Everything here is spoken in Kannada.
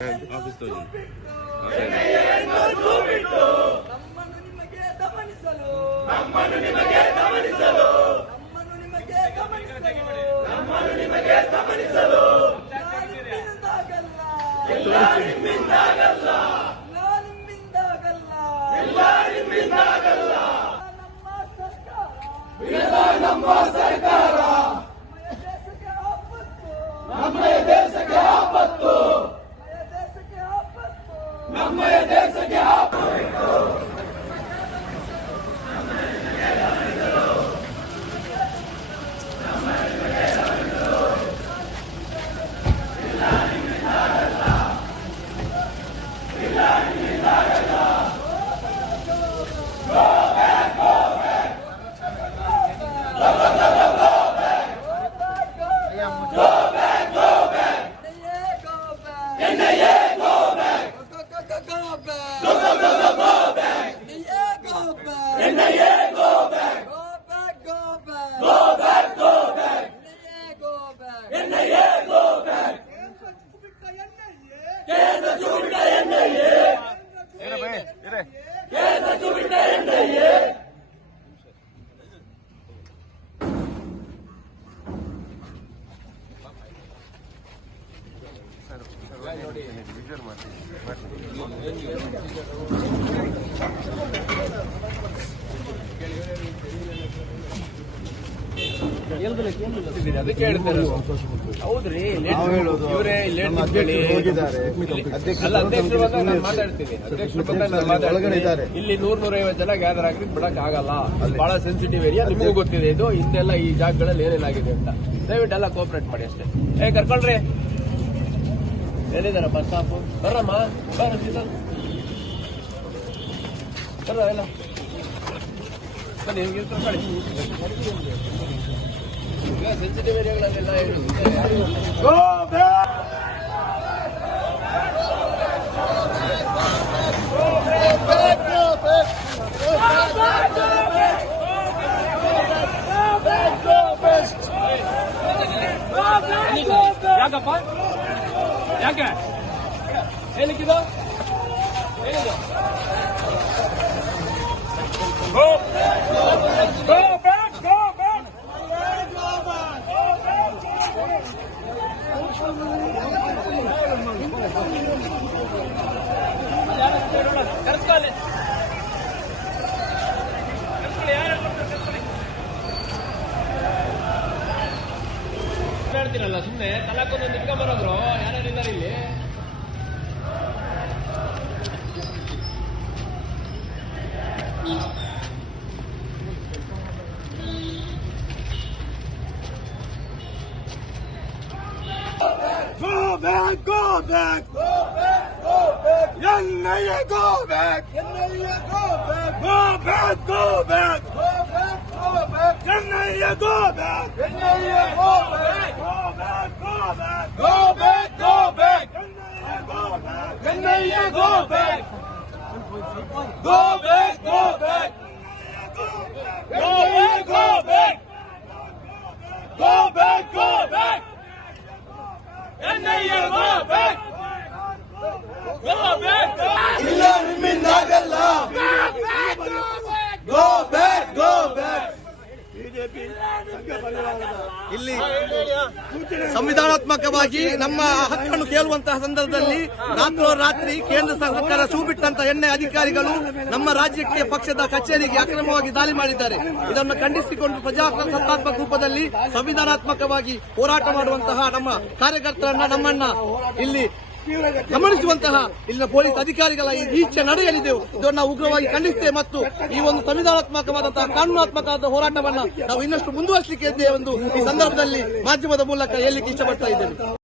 ಆಫೀಸ್ ನಮ್ಮನ್ನು ನಿಮಗೆ ಗಮನಿಸಲು ನಮ್ಮ ಸರ್ಕಾರ ನಮ್ಮ ದೇಶಕ್ಕೆ ಆಪತ್ತು ನಮ್ಮ ದೇಶಕ್ಕೆ ಆಪತ್ತು ಅದಕ್ಕೆ ಹೇಳ್ತಾರೆ. ಹೌದ್ರಿ, ಇವರೇ ಅಧ್ಯಕ್ಷರು ಬಂದಾಗ ನಾನು ಮಾತಾಡ್ತೀನಿ. ಅಧ್ಯಕ್ಷರು ಬಂದಾಗ ನಾನು ಮಾತಾಡ್ತೀನಿ. ಇಲ್ಲಿ 100-150 ಜನ ಗ್ಯಾದರ್ ಆಗಿದ್ದು ಬಿಡಕ್ ಆಗಲ್ಲ. ಬಹಳ ಸೆನ್ಸಿಟಿವ್ ಏರಿಯಾ, ನಿಮಗೂ ಗೊತ್ತಿದೆ. ಇದು ಹಿಂದೆಲ್ಲ ಈ ಜಾಗಗಳಲ್ಲಿ ಏನೇನಾಗಿದೆ ಅಂತ. ದಯವಿಟ್ಟು ಎಲ್ಲ ಕೋಆಪರೇಟ್ ಮಾಡಿ ಅಷ್ಟೇ. ಕರ್ಕೊಳ್ರಿ, ಎಲ್ಲಿದಾರ ಬಸ್ ಸ್ಟಾಪ್? ಬರ್ರಮ್ಮ, ಬರ್ರ ಎಲ್ಲ ಬನ್ನಿ. ಕರ್ಕೊಳ್ಳಿ. ಈಗ ಸೆನ್ಸಿಟಿವ್ ಏರಿಯಾಗಳಲ್ಲೆಲ್ಲ ಯಾಕಪ್ಪ, ಯಾಕೆ ಏನಕ್ಕಿದು ಏನಿದು? ಹೇಳ್ತೀರಲ್ಲ ಸುಮ್ಮನೆ ತಲಾಕೊಂದು ನಿಂತ್ಕೊಂಬರೋದ್ರು ಯಾರ್ಯಾರಿದ್ದಾರೆ ಇಲ್ಲಿ? Go back, go back, go back, go back. NIA, go back. NIA, go back. Go back, go back. Go back, go back. NIA, go back. NIA, go back. Go back, go back. Go back, go back. NIA, go back. NIA, go back. Go back, go back. Go back, go back. Go back, go back. NIA, go back. Go back, go back. ಇಲ್ಲ ನಿಮ್ಮಿಂದಾಗಲ್ಲ. Go back, go back. ಇಲ್ಲಿ ಸಂವಿಧಾನಾತ್ಮಕವಾಗಿ ನಮ್ಮ ಹಕ್ಕನ್ನು ಕೇಳುವಂತಹ ಸಂದರ್ಭದಲ್ಲಿ ರಾತ್ರೋರಾತ್ರಿ ಕೇಂದ್ರ ಸರ್ಕಾರ ಬಿಟ್ಟಂತ ಎಣ್ಣೆ ಅಧಿಕಾರಿಗಳು ನಮ್ಮ ರಾಜ್ಯಕ್ಕೆ ಪಕ್ಷದ ಕಚೇರಿಗೆ ಅಕ್ರಮವಾಗಿ ದಾಳಿ ಮಾಡಿದ್ದಾರೆ. ಇದನ್ನು ಖಂಡಿಸಿಕೊಂಡು ಪ್ರಜಾಸತ್ತಾತ್ಮಕ ರೂಪದಲ್ಲಿ ಸಂವಿಧಾನಾತ್ಮಕವಾಗಿ ಹೋರಾಟ ಮಾಡುವಂತಹ ನಮ್ಮ ಕಾರ್ಯಕರ್ತರನ್ನ ನಮ್ಮನ್ನ ಇಲ್ಲಿ ಗಮನಿಸುವಂತಹ ಇಲ್ಲಿನ ಪೊಲೀಸ್ ಅಧಿಕಾರಿಗಳ ಈ ನೀಚ ನಡೆಯಲಿದೆವು ಇದನ್ನು ಉಗ್ರವಾಗಿ ಖಂಡಿಸುತ್ತೇವೆ ಮತ್ತು ಈ ಒಂದು ಸಂವಿಧಾನಾತ್ಮಕವಾದಂತಹ ಕಾನೂನಾತ್ಮಕವಾದ ಹೋರಾಟವನ್ನ ನಾವು ಇನ್ನಷ್ಟು ಮುಂದುವರಿಸಲಿಕ್ಕೆ ಇದ್ದೇವೆ ಎಂದು ಈ ಸಂದರ್ಭದಲ್ಲಿ ಮಾಧ್ಯಮದ ಮೂಲಕ ಹೇಳಲಿಕ್ಕೆ ಇಷ್ಟಪಡ್ತಾ ಇದ್ದೇವೆ.